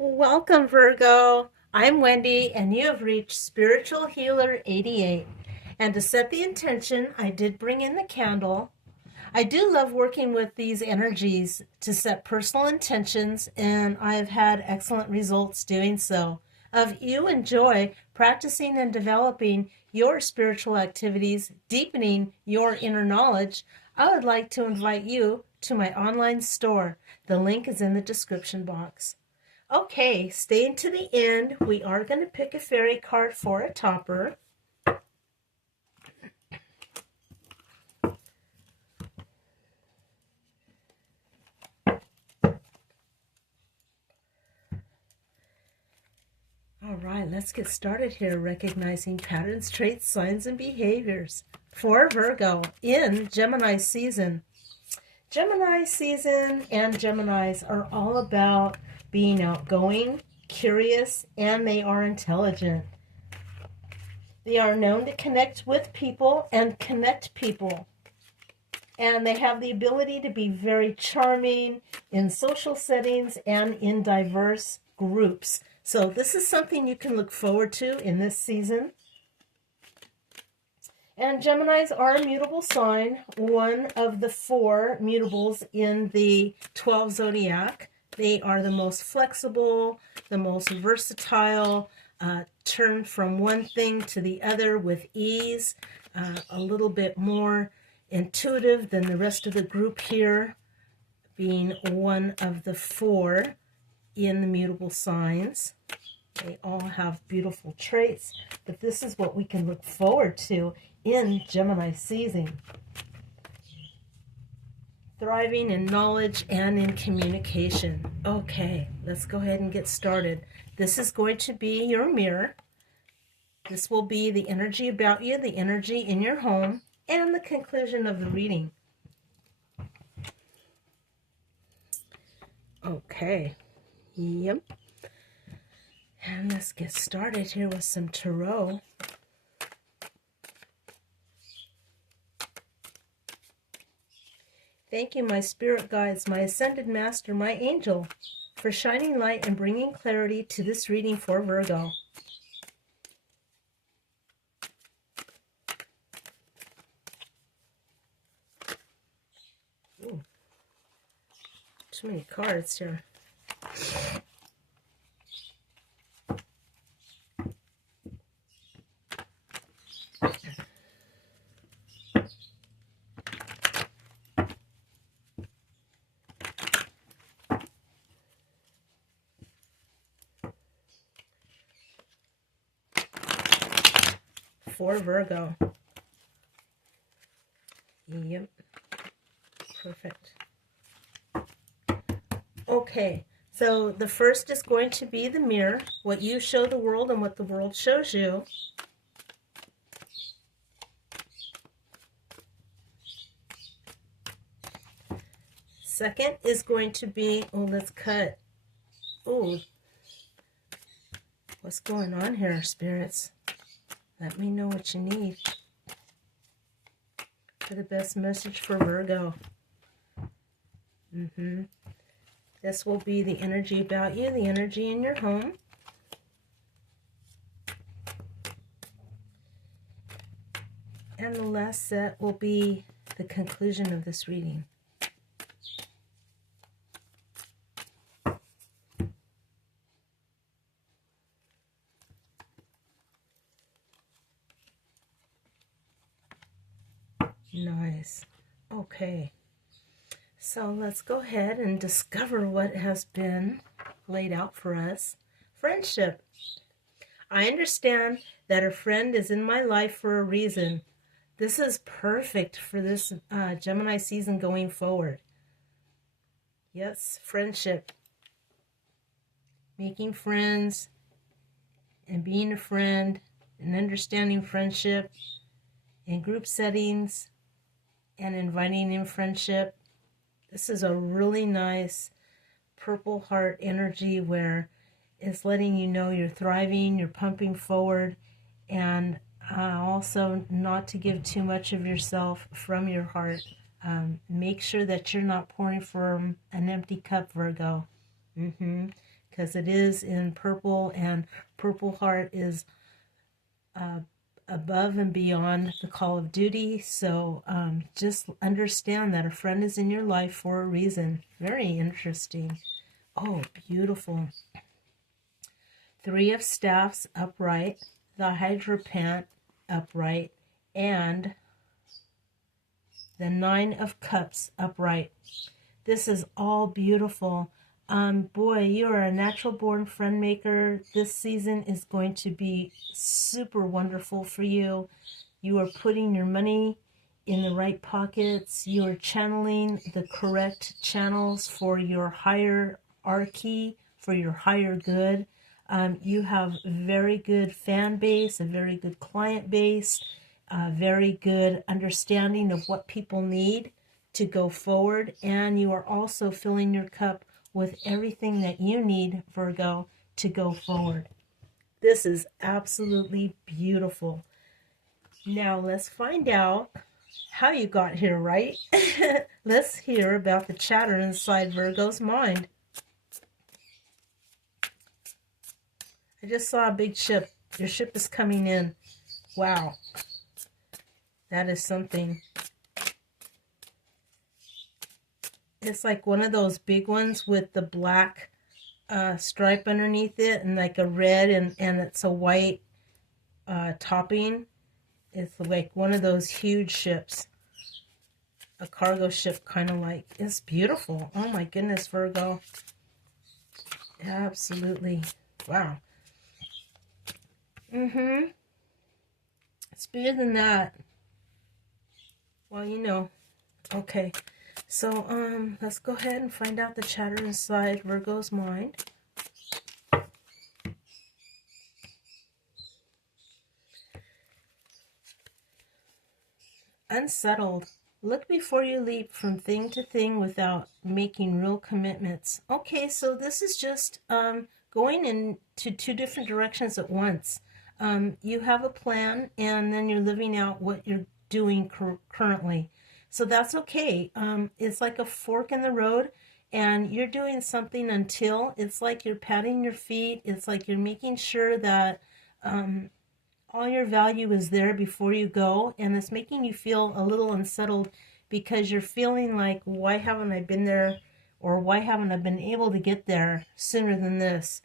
Welcome, Virgo. I'm Wendy, and you have reached Spiritual Healer 88. And to set the intention, I did bring in the candle. I do love working with these energies to set personal intentions, and I have had excellent results doing so. If you enjoy practicing and developing your spiritual activities, deepening your inner knowledge, I would like to invite you to my online store. The link is in the description box. Okay, staying to the end, we are going to pick a fairy card for a topper. All right, let's get started here, recognizing patterns, traits, signs, and behaviors. For Virgo, in Gemini season. Gemini season and Geminis are all about being outgoing, curious, and they are intelligent. They are known to connect with people and connect people. And they have the ability to be very charming in social settings and in diverse groups. So this is something you can look forward to in this season. And Geminis are a mutable sign, one of the 4 mutables in the 12 zodiac. They are the most flexible, the most versatile, turn from one thing to the other with ease, a little bit more intuitive than the rest of the group here, being one of the 4 in the mutable signs. They all have beautiful traits, but this is what we can look forward to in Gemini season. Thriving in knowledge and in communication. Okay, let's go ahead and get started. This is going to be your mirror. This will be the energy about you, the energy in your home, and the conclusion of the reading. Okay, yep. And let's get started here with some tarot. Thank you, my spirit guides, my ascended master, my angel, for shining light and bringing clarity to this reading for Virgo. Ooh, too many cards here. For Virgo. Yep. Perfect. Okay, so the first is going to be the mirror, what you show the world and what the world shows you. Second is going to be, let's cut. What's going on here, spirits? Let me know what you need for the best message for Virgo. This will be the energy about you, the energy in your home. And the last set will be the conclusion of this reading. Nice. Okay. So let's go ahead and discover what has been laid out for us. Friendship. I understand that a friend is in my life for a reason. This is perfect for this Gemini season going forward. Yes, friendship. Making friends and being a friend and understanding friendship in group settings and inviting in friendship. This is a really nice purple heart energy where it's letting you know you're thriving, you're pumping forward, and also not to give too much of yourself from your heart. Make sure that you're not pouring from an empty cup, Virgo. Because because it is in purple, and Purple Heart is above and beyond the call of duty. So just understand that a friend is in your life for a reason. Very interesting. Oh, beautiful. Three of Staffs upright, the Hierophant upright, and the Nine of Cups upright. This is all beautiful. Boy, you are a natural born friend maker. This season is going to be super wonderful for you. You are putting your money in the right pockets. You are channeling the correct channels for your hierarchy, for your higher good. You have a very good fan base, a very good client base, a very good understanding of what people need to go forward, and you are also filling your cup with everything that you need, Virgo, to go forward. This is absolutely beautiful. Now let's find out how you got here, right? Let's hear about the chatter inside Virgo's mind. I just saw a big ship. Your ship is coming in. Wow. That is something. It's like one of those big ones with the black stripe underneath it, and like a red, and it's a white topping. It's like one of those huge ships. A cargo ship, kind of like. It's beautiful. Oh my goodness, Virgo. Absolutely. Wow. It's bigger than that. Well, you know. Okay. So, let's go ahead and find out the chatter inside Virgo's mind. Unsettled. Look before you leap from thing to thing without making real commitments. Okay, so this is just going into two different directions at once. You have a plan, and then you're living out what you're doing currently. So that's okay. It's like a fork in the road, and you're doing something until it's like you're patting your feet. It's like you're making sure that all your value is there before you go, and it's making you feel a little unsettled because you're feeling like, why haven't I been there, or why haven't I been able to get there sooner than this?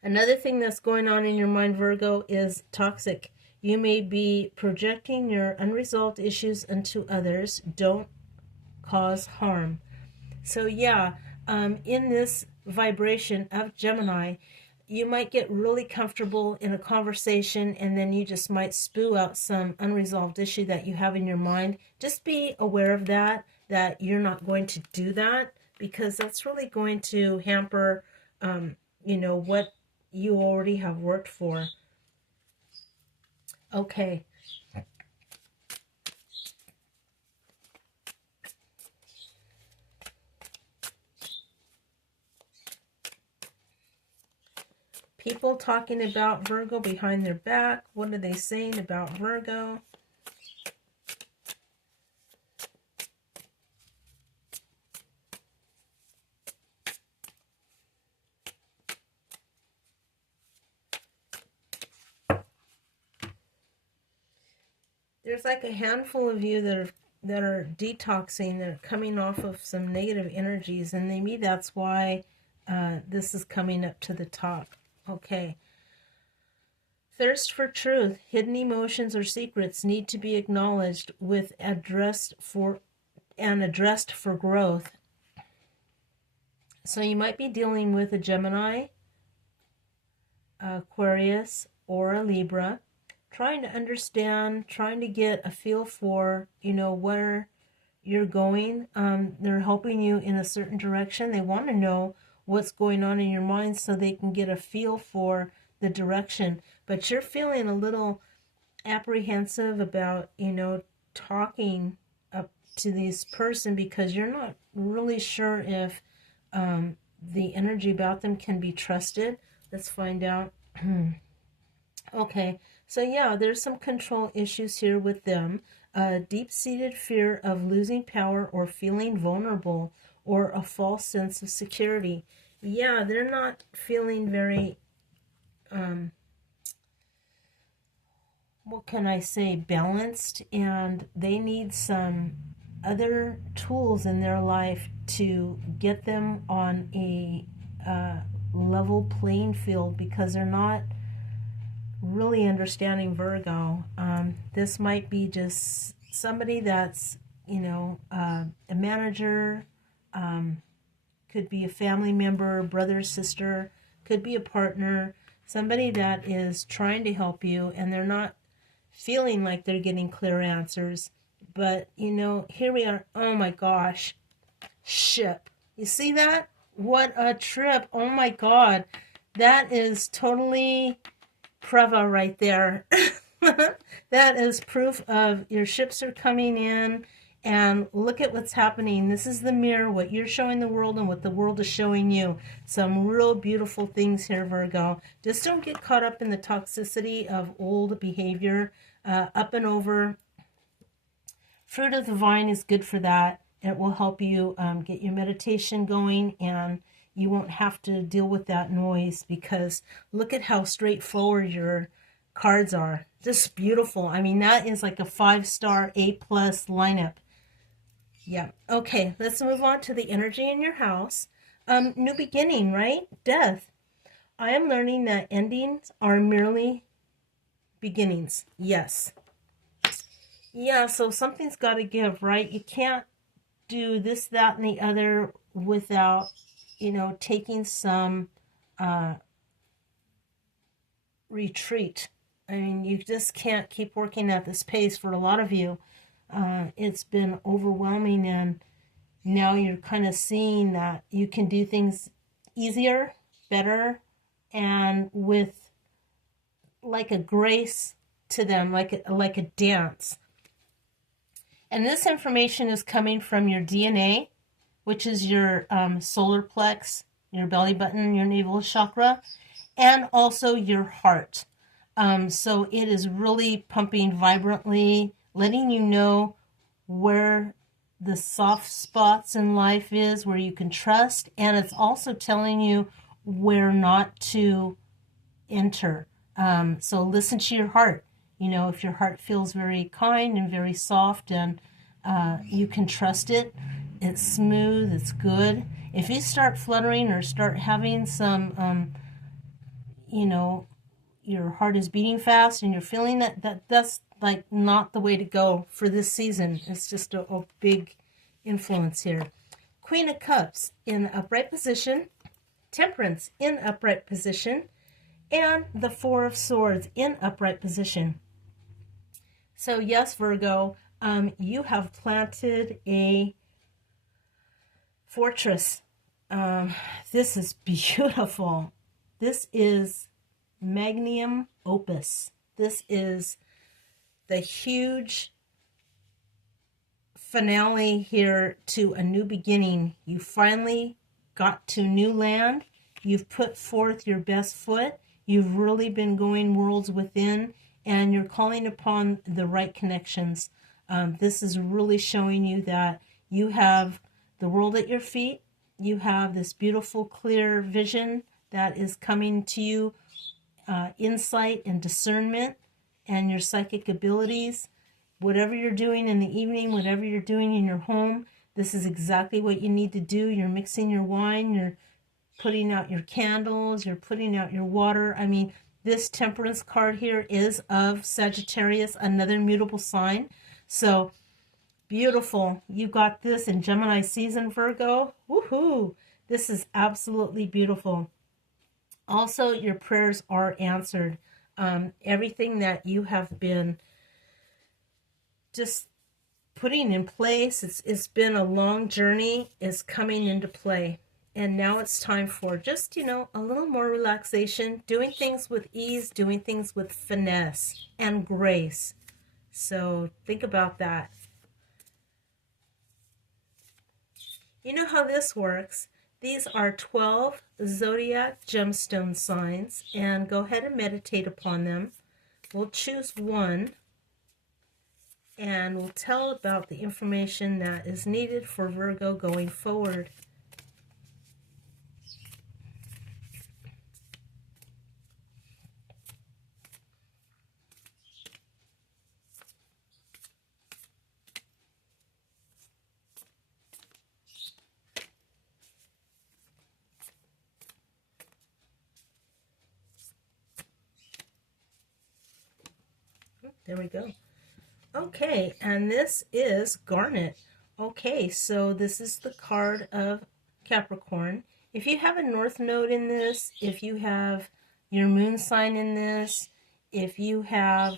Another thing that's going on in your mind, Virgo, is toxic. You may be projecting your unresolved issues onto others. Don't cause harm. So yeah, in this vibration of Gemini, you might get really comfortable in a conversation, and then you just might spew out some unresolved issue that you have in your mind. Just be aware of that you're not going to do that, because that's really going to hamper, what you already have worked for. Okay. People talking about Virgo behind their back. What are they saying about Virgo? There's like a handful of you that are detoxing, that are coming off of some negative energies, and maybe that's why this is coming up to the top. Okay. Thirst for truth, hidden emotions or secrets need to be acknowledged with addressed for growth. So you might be dealing with a Gemini, Aquarius, or a Libra, trying to understand, trying to get a feel for, where you're going. They're helping you in a certain direction. They want to know what's going on in your mind so they can get a feel for the direction. But you're feeling a little apprehensive about, talking up to this person, because you're not really sure if the energy about them can be trusted. Let's find out. Okay, so yeah, there's some control issues here with them. Deep-seated fear of losing power or feeling vulnerable, or a false sense of security. Yeah, they're not feeling very, what can I say, balanced, and they need some other tools in their life to get them on a level playing field, because they're not really understanding Virgo. This might be just somebody that's, a manager, could be a family member, brother, sister, could be a partner, somebody that is trying to help you, and they're not feeling like they're getting clear answers. But, here we are. Oh my gosh. Ship. You see that? What a trip. Oh my God. That is totally Preva right there. That is proof of your ships are coming in, and look at what's happening. This is the mirror, what you're showing the world and what the world is showing you. Some real beautiful things here, Virgo. Just don't get caught up in the toxicity of old behavior. Up and over. Fruit of the vine is good for that. It will help you get your meditation going, and you won't have to deal with that noise, because look at how straightforward your cards are. Just beautiful. I mean, that is like a 5-star A+ lineup. Yeah. Okay, let's move on to the energy in your house. New beginning, right? Death. I am learning that endings are merely beginnings. Yes. Yeah, so something's got to give, right? You can't do this, that, and the other without, taking some retreat. I mean, you just can't keep working at this pace. For a lot of you, it's been overwhelming, and now you're kind of seeing that you can do things easier, better, and with like a grace to them, like a dance. And this information is coming from your DNA, which is your solar plex, your belly button, your navel chakra, and also your heart. So it is really pumping vibrantly, letting you know where the soft spots in life is, where you can trust, and it's also telling you where not to enter. So listen to your heart. If your heart feels very kind and very soft, and you can trust it, it's smooth, it's good. If you start fluttering or start having some, your heart is beating fast and you're feeling that's like not the way to go for this season. It's just a big influence here. Queen of Cups in upright position, Temperance in upright position, and the Four of Swords in upright position. So yes, Virgo, you have planted a fortress. This is beautiful. This is magnum opus. This is the huge finale here to a new beginning. You finally got to new land. You've put forth your best foot. You've really been going worlds within, and you're calling upon the right connections. This is really showing you that you have the world at your feet. You have this beautiful, clear vision that is coming to you, insight and discernment, and your psychic abilities. Whatever you're doing in the evening, whatever you're doing in your home, this is exactly what you need to do. You're mixing your wine, you're putting out your candles, you're putting out your water. I mean, this Temperance card here is of Sagittarius, another mutable sign. So beautiful. You got this in Gemini season, Virgo. Woohoo! This is absolutely beautiful. Also, your prayers are answered. Everything that you have been just putting in place, it's been a long journey, is coming into play. And now it's time for just, a little more relaxation, doing things with ease, doing things with finesse and grace. So think about that. You know how this works. These are 12 zodiac gemstone signs, and go ahead and meditate upon them. We'll choose one, and will tell about the information that is needed for Virgo going forward. There we go. Okay, and this is Garnet. Okay, so this is the card of Capricorn. If you have a North Node in this, if you have your moon sign in this, if you have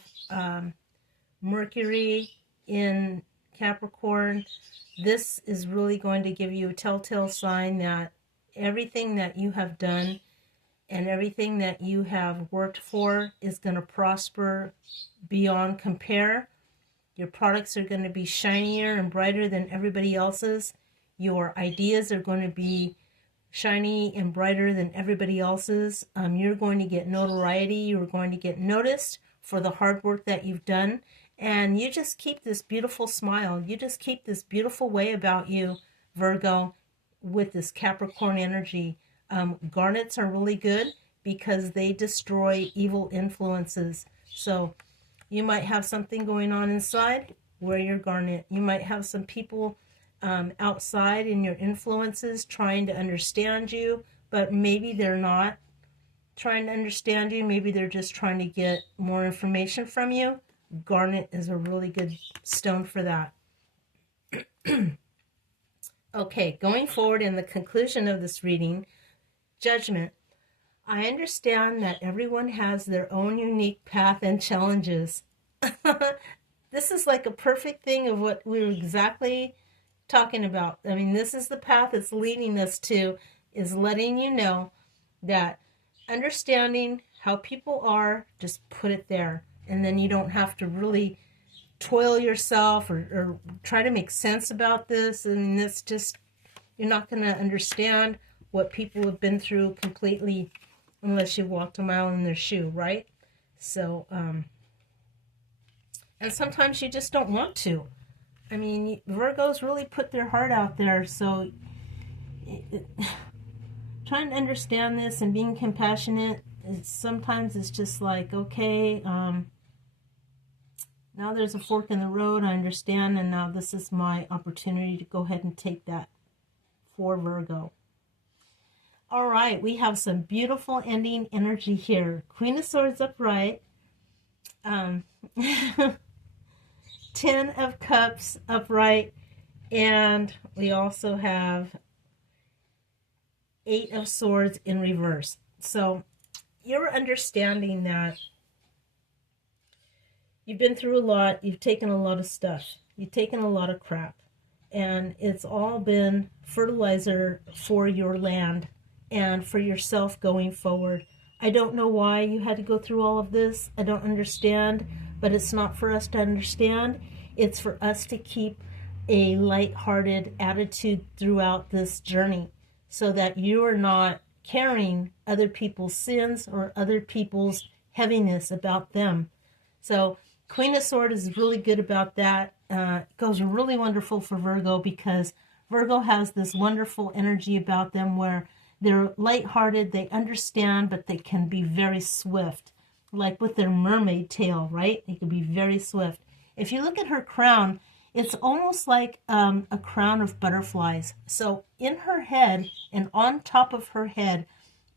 Mercury in Capricorn, this is really going to give you a telltale sign that everything that you have done and everything that you have worked for is going to prosper beyond compare. Your products are going to be shinier and brighter than everybody else's. Your ideas are going to be shiny and brighter than everybody else's. You're going to get notoriety. You're going to get noticed for the hard work that you've done. And you just keep this beautiful smile. You just keep this beautiful way about you, Virgo, with this Capricorn energy. Garnets are really good because they destroy evil influences. So you might have something going on inside, wear your garnet. You might have some people outside in your influences trying to understand you, but maybe they're not trying to understand you. Maybe they're just trying to get more information from you. Garnet is a really good stone for that. Okay, going forward in the conclusion of this reading, Judgment. I understand that everyone has their own unique path and challenges. This is like a perfect thing of what we were exactly talking about. I mean, this is the path it's leading us to, is letting you know that understanding how people are, just put it there. And then you don't have to really toil yourself or try to make sense about this. And it's just, you're not going to understand what people have been through completely unless you've walked a mile in their shoe, right? So, and sometimes you just don't want to. I mean, Virgos really put their heart out there, so trying to understand this and being compassionate, sometimes it's just like, okay, now there's a fork in the road, I understand, and now this is my opportunity to go ahead and take that for Virgo. All right, we have some beautiful ending energy here. Queen of Swords upright. 10 of Cups upright. And we also have 8 of Swords in reverse. So you're understanding that you've been through a lot. You've taken a lot of stuff. You've taken a lot of crap. And it's all been fertilizer for your land and for yourself going forward. I don't know why you had to go through all of this. I don't understand, but it's not for us to understand. It's for us to keep a light-hearted attitude throughout this journey so that you are not carrying other people's sins or other people's heaviness about them. So Queen of Swords is really good about that. It goes really wonderful for Virgo because Virgo has this wonderful energy about them where they're lighthearted, they understand, but they can be very swift. Like with their mermaid tail, right? They can be very swift. If you look at her crown, it's almost like a crown of butterflies. So in her head and on top of her head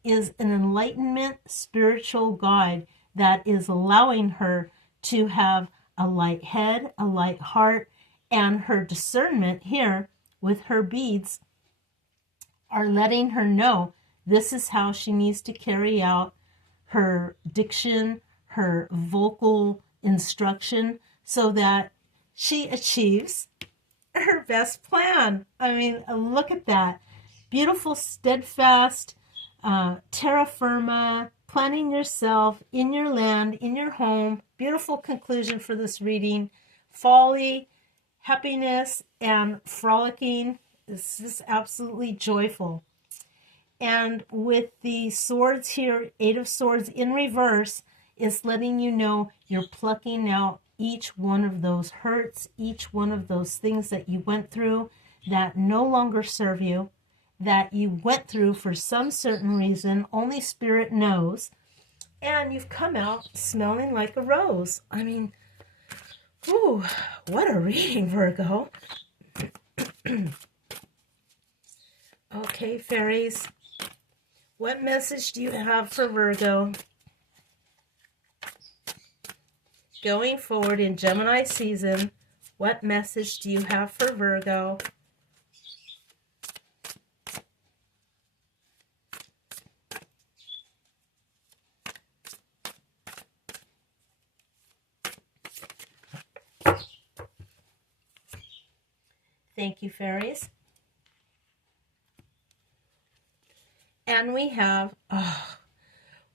is an enlightenment spiritual guide that is allowing her to have a light head, a light heart, and her discernment here with her beads are letting her know this is how she needs to carry out her diction, her vocal instruction, so that she achieves her best plan. I mean, look at that. Beautiful, steadfast, terra firma, planning yourself in your land, in your home. Beautiful conclusion for this reading. Folly, happiness, and frolicking. This is absolutely joyful. And with the swords here, 8 of Swords in reverse, is letting you know you're plucking out each one of those hurts, each one of those things that you went through that no longer serve you, that you went through for some certain reason, only Spirit knows, and you've come out smelling like a rose. I mean, ooh, what a reading, Virgo. Okay, fairies, what message do you have for Virgo going forward in Gemini season? What message do you have for Virgo? Thank you, fairies. And we have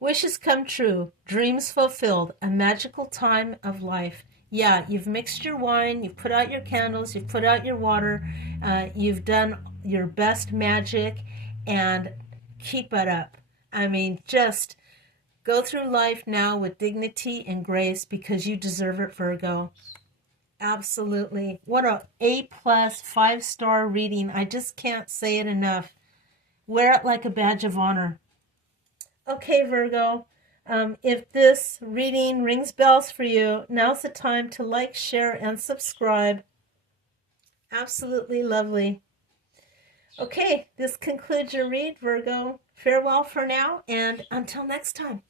wishes come true, dreams fulfilled, a magical time of life. Yeah, you've mixed your wine, you've put out your candles, you've put out your water, you've done your best magic, and keep it up. I mean, just go through life now with dignity and grace because you deserve it, Virgo. Absolutely. What a A+, 5-star reading. I just can't say it enough. Wear it like a badge of honor. Okay, Virgo. If this reading rings bells for you, now's the time to like, share, and subscribe. Absolutely lovely. Okay, this concludes your read, Virgo. Farewell for now, and until next time.